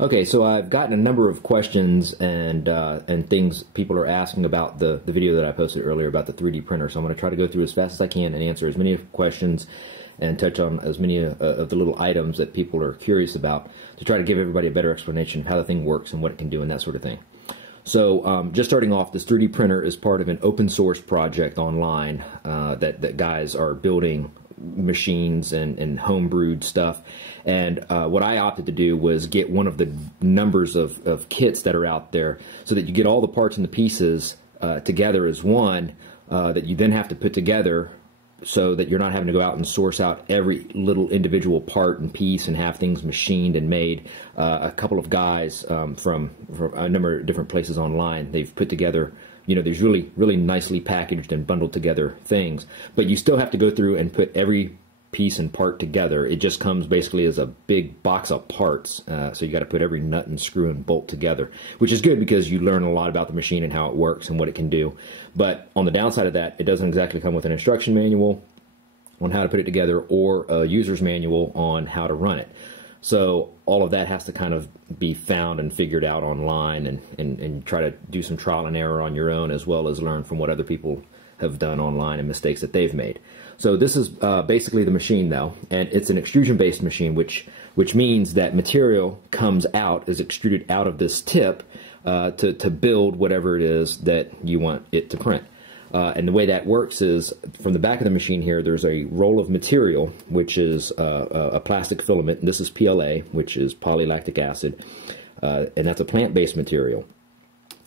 Okay, so I've gotten a number of questions and things people are asking about the video that I posted earlier about the 3D printer. So I'm going to try to go through as fast as I can and answer as many questions and touch on as many of the little items that people are curious about to try to give everybody a better explanation of how the thing works and what it can do and that sort of thing. So just starting off, this 3D printer is part of an open source project online that guys are building machines and homebrewed stuff. And what I opted to do was get one of the numbers of kits that are out there so that you get all the parts and the pieces together as one that you then have to put together so that you're not having to go out and source out every little individual part and piece and have things machined and made. A couple of guys from a number of different places online, they've put together, you know, these really nicely packaged and bundled together things, but you still have to go through and put every piece and part together. It just comes basically as a big box of parts, so you got to put every nut and screw and bolt together, which is good because you learn a lot about the machine and how it works and what it can do. But on the downside of that, it doesn't exactly come with an instruction manual on how to put it together or a user's manual on how to run it. So all of that has to kind of be found and figured out online and try to do some trial and error on your own, as well as learn from what other people have done online and mistakes that they've made. So this is basically the machine now, and it's an extrusion-based machine, which means that material comes out, is extruded out of this tip to build whatever it is that you want it to print. And the way that works is, from the back of the machine here, there's a roll of material, which is a plastic filament, and this is PLA, which is polylactic acid, and that's a plant-based material,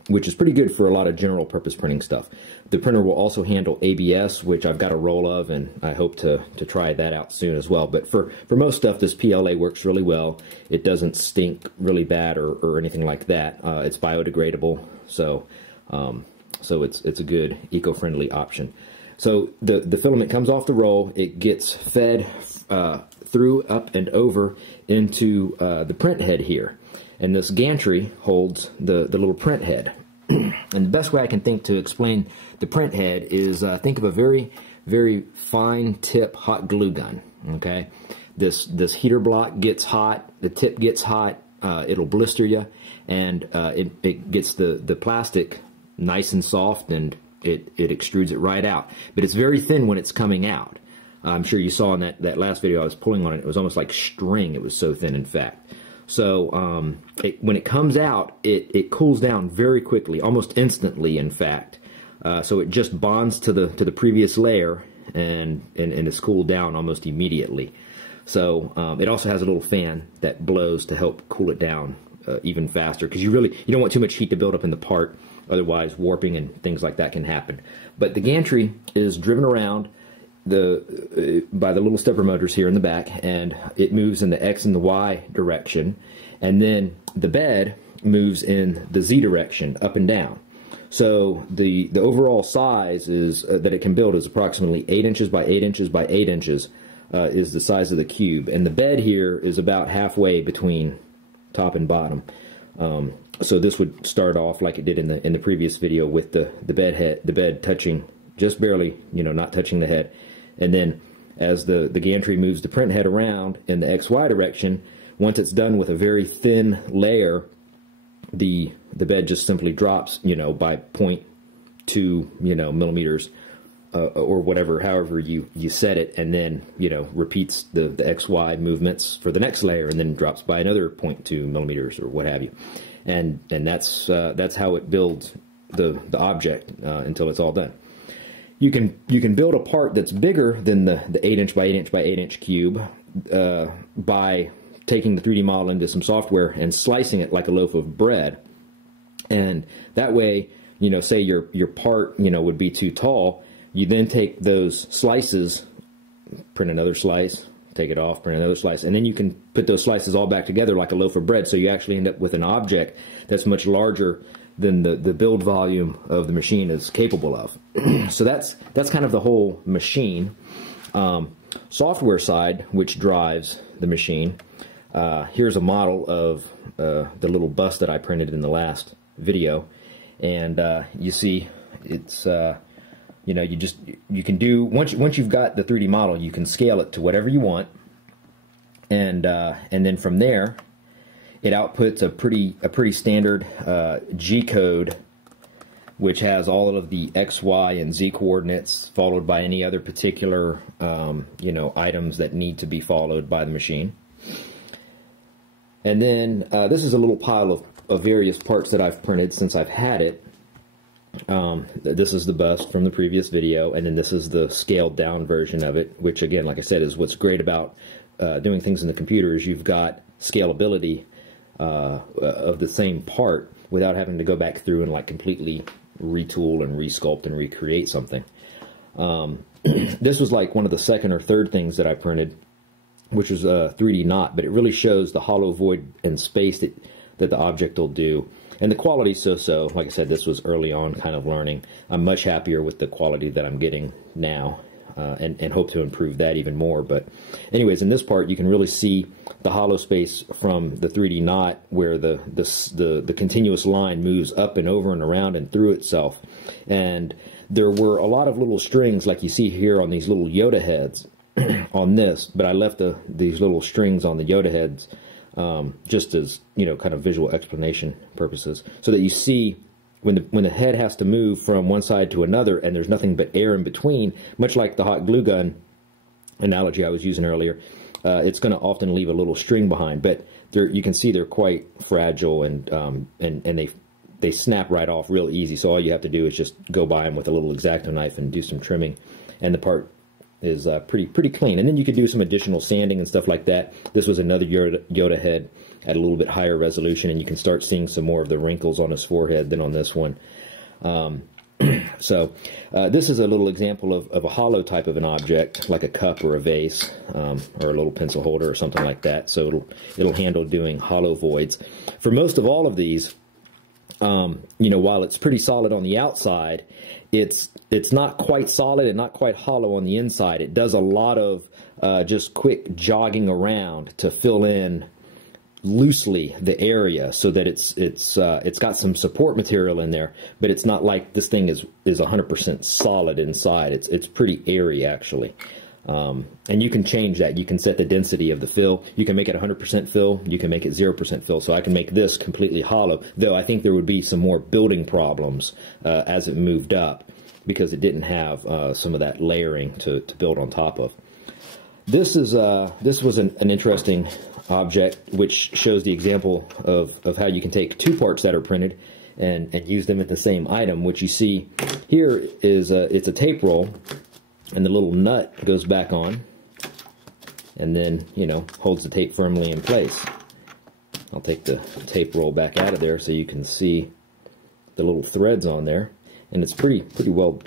which is pretty good for a lot of general purpose printing stuff. The printer will also handle ABS, which I've got a roll of, and I hope to try that out soon as well. But for most stuff, this PLA works really well. It doesn't stink really bad or anything like that. It's biodegradable, so it's a good eco-friendly option. So the filament comes off the roll, it gets fed through, up, and over into the print head here. And this gantry holds the little print head. And the best way I can think to explain the print head is think of a very, very fine tip hot glue gun. Okay, this heater block gets hot, the tip gets hot, it'll blister you, and it gets the plastic nice and soft, and it extrudes it right out. But it's very thin when it's coming out. I'm sure you saw in that last video I was pulling on it. It was almost like string. It was so thin, in fact. So when it comes out, it cools down very quickly, almost instantly, in fact. So it just bonds to the previous layer, and it's cooled down almost immediately. So it also has a little fan that blows to help cool it down even faster, because you don't want too much heat to build up in the part, otherwise warping and things like that can happen. But the gantry is driven around by the little stepper motors here in the back, and it moves in the X and the Y direction, and then the bed moves in the Z direction, up and down. So the overall size is that it can build is approximately 8 inches by 8 inches by 8 inches is the size of the cube, and the bed here is about halfway between top and bottom. So this would start off like it did in the previous video, with the bed touching just barely, not touching the head. And then as the gantry moves the print head around in the XY direction, once it's done with a very thin layer, the bed just simply drops, by 0.2, millimeters, or whatever, however you set it, and then, repeats the XY movements for the next layer, and then drops by another 0.2 millimeters or what have you. And that's how it builds the object until it's all done. You can build a part that's bigger than the 8 inch by 8 inch by 8 inch cube by taking the 3D model into some software and slicing it like a loaf of bread. And that way, say your part, would be too tall, you then take those slices, print another slice, take it off, print another slice, and then you can put those slices all back together like a loaf of bread, so you actually end up with an object that's much larger than the build volume of the machine is capable of. So that's kind of the whole machine. Software side, which drives the machine, here's a model of the little bus that I printed in the last video, and you see it's you can do, once you've got the 3D model, you can scale it to whatever you want, and then from there it outputs a pretty standard G code, which has all of the X, Y, and Z coordinates, followed by any other particular you know, items that need to be followed by the machine. And then this is a little pile of various parts that I've printed since I've had it. This is the bust from the previous video, and then this is the scaled down version of it, which again, like I said, is what's great about doing things in the computer, is you've got scalability of the same part without having to go back through and like completely retool and resculpt and recreate something. This was like one of the second or third things that I printed, which was a 3D knot, but it really shows the hollow void and space that the object will do. And the quality so-so. Like I said, this was early on kind of learning. I'm much happier with the quality that I'm getting now, and hope to improve that even more. But anyways, in this part, you can really see the hollow space from the 3D knot, where the continuous line moves up and over and around and through itself. And there were a lot of little strings, like you see here on these little Yoda heads on this, but I left these little strings on the Yoda heads just as, you know, kind of visual explanation purposes, so that you see when the head has to move from one side to another and there's nothing but air in between, much like the hot glue gun analogy I was using earlier, it's going to often leave a little string behind. But you can see they're quite fragile, and they snap right off real easy. So all you have to do is just go by them with a little X-Acto knife and do some trimming, and the part is pretty clean. And then you could do some additional sanding and stuff like that. This was another Yoda head at a little bit higher resolution, and you can start seeing some more of the wrinkles on his forehead than on this one. So this is a little example of a hollow type of an object, like a cup or a vase, or a little pencil holder or something like that. So it'll handle doing hollow voids. For most of all of these, you know, while it's pretty solid on the outside, it's not quite solid and not quite hollow on the inside. It does a lot of just quick jogging around to fill in loosely the area, so that it's got some support material in there, but it's not like this thing is 100% solid inside. It's pretty airy, actually. And you can change that. You can set the density of the fill. You can make it 100% fill. You can make it 0% fill. So I can make this completely hollow, though I think there would be some more building problems as it moved up, because it didn't have some of that layering to build on top of. This was an interesting object, which shows the example of how you can take two parts that are printed and use them at the same item. What you see here is it's a tape roll, and the little nut goes back on, and then, you know, holds the tape firmly in place. I'll take the tape roll back out of there so you can see the little threads on there, and it's pretty well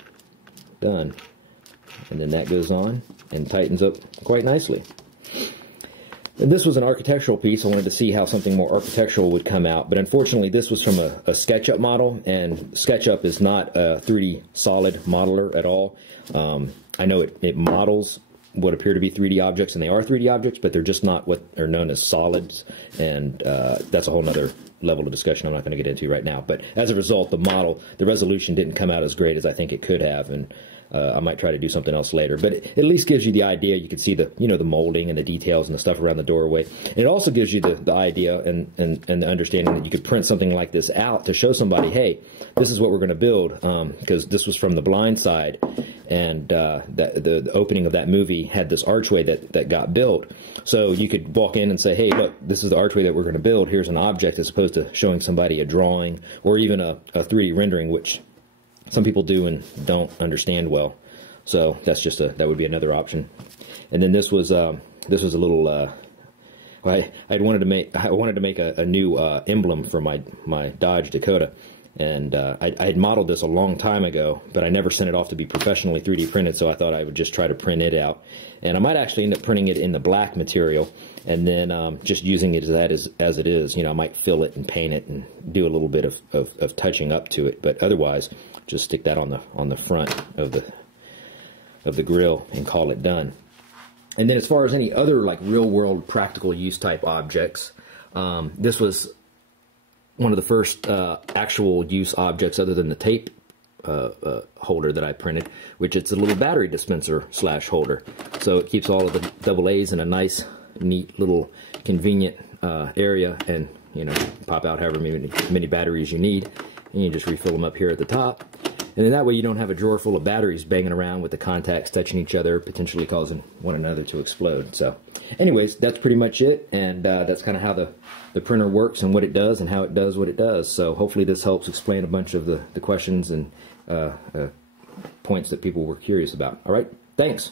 done. And then that goes on and tightens up quite nicely. And this was an architectural piece. I wanted to see how something more architectural would come out, but unfortunately this was from a SketchUp model, and SketchUp is not a 3D solid modeler at all. I know it models what appear to be 3D objects, and they are 3D objects, but they're just not what are known as solids, and that's a whole nother level of discussion I'm not going to get into right now. But as a result, the resolution didn't come out as great as I think it could have, and I might try to do something else later. But it at least gives you the idea. You can see the molding and the details and the stuff around the doorway. And it also gives you the idea and the understanding that you could print something like this out to show somebody, hey, this is what we're going to build, because this was from The Blind Side, and the opening of that movie had this archway that got built. So you could walk in and say, hey, look, this is the archway that we're going to build. Here's an object, as opposed to showing somebody a drawing or even a 3D rendering, which some people do and don't understand well. So that's just that would be another option. And then this was a little. I wanted to make a new emblem for my Dodge Dakota, and I had modeled this a long time ago, but I never sent it off to be professionally 3D printed. So I thought I would just try to print it out, and I might actually end up printing it in the black material, and then just using it as it is. You know, I might fill it and paint it and do a little bit of touching up to it, but otherwise just stick that on the front of the grill and call it done. And then as far as any other like real world practical use type objects, this was one of the first actual use objects other than the tape holder that I printed, which it's a little battery dispenser / holder. So it keeps all of the AA in a nice, neat little convenient area, and you know, pop out however many batteries you need, and you just refill them up here at the top. And then that way you don't have a drawer full of batteries banging around with the contacts touching each other, potentially causing one another to explode. So anyways, that's pretty much it, and that's kind of how the printer works and what it does and how it does what it does. So hopefully this helps explain a bunch of the questions and points that people were curious about. All right, thanks.